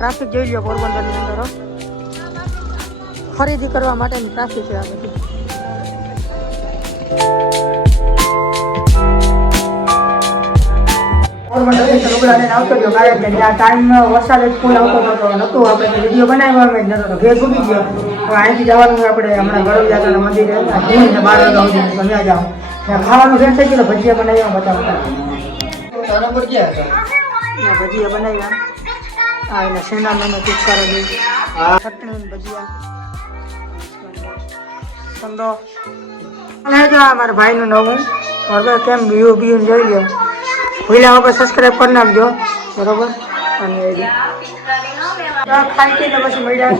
Traffic જોઈ લો પોરબંદરની અંદર ખરીદી કરવા માટેની ટ્રાફિક છે આ બધી. પોરબંદર લુગડા લઈને આવતો ગયો કારણ કે ત્યાં ટાઈમ વરસાદ જ ફૂલ આવતો હતો નહોતું આપણે વિડીયો બનાવવામાં જ નતો ઘેર ભૂગી ગયો. હવે અહીંથી જવાનું આપણે હમણાં ગળવિયાના મંદિરે ઘૂમીને 12 વાગ્યા સુધી તમે જાઓ ત્યાં ખાવાનું રેટ થઈ ગયું ભજીયા બનાવ્યા બતાવતા ભજીયા બનાવ્યા આ એના શેના મેનો પિચકારો દઈ ચટણી ભજીયા સંદો અને જો આ મારા ભાઈનું નવું બરાબર કેમ બીયું જોઈ લો ભૂલ્યા વગર સબસ્ક્રાઈબ કરી નાખજો બરોબર. અને ખાઈ પીને પછી મળ્યા.